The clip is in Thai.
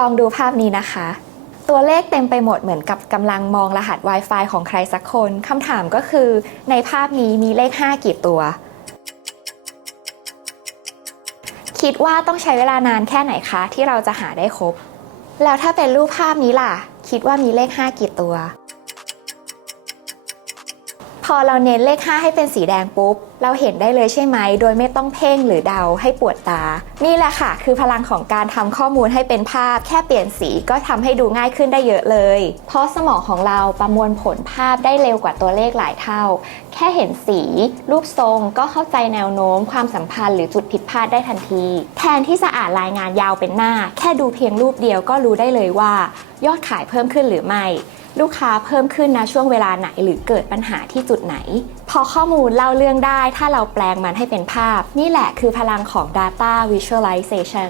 ลองดูภาพนี้นะคะ ตัวเลขเต็มไปหมดเหมือนกับกำลังมองรหัส Wi-Fi ของใครสักคนคำถามก็คือ ในภาพนี้มีเลข 5 กี่ตัว คิดว่าต้องใช้เวลานานแค่ไหนคะ ที่เราจะหาได้ครบ แล้วถ้าเป็นรูปภาพนี้ล่ะ คิดว่ามีเลข 5 กี่ตัว พอเราเน้นเลข 5 ให้เป็นสีแดงปุ๊บ เราเห็นได้เลยใช่ไหม โดยไม่ต้องเพ่งหรือเดาให้ปวดตา นี่แหละค่ะ คือพลังของการทำข้อมูลให้เป็นภาพ แค่เปลี่ยนสีก็ทำให้ดูง่ายขึ้นได้เยอะเลย เพราะสมองของเราประมวลผลภาพได้เร็วกว่าตัวเลขหลายเท่า แค่เห็นสี รูปทรงก็เข้าใจแนวโน้ม ความสัมพันธ์หรือจุดผิดพลาดได้ทันที แทนที่จะอ่านรายงานยาวเป็นหน้า แค่ดูเพียงรูปเดียวก็รู้ได้เลยว่า ยอดขายเพิ่มขึ้นหรือไม่ ลูกค้าเพิ่มขึ้นนะช่วงเวลาไหนหรือเกิดปัญหาที่จุดไหน พอข้อมูลเล่าเรื่องได้ ถ้าเราแปลงมันให้เป็นภาพ นี่แหละคือพลังของ Data Visualization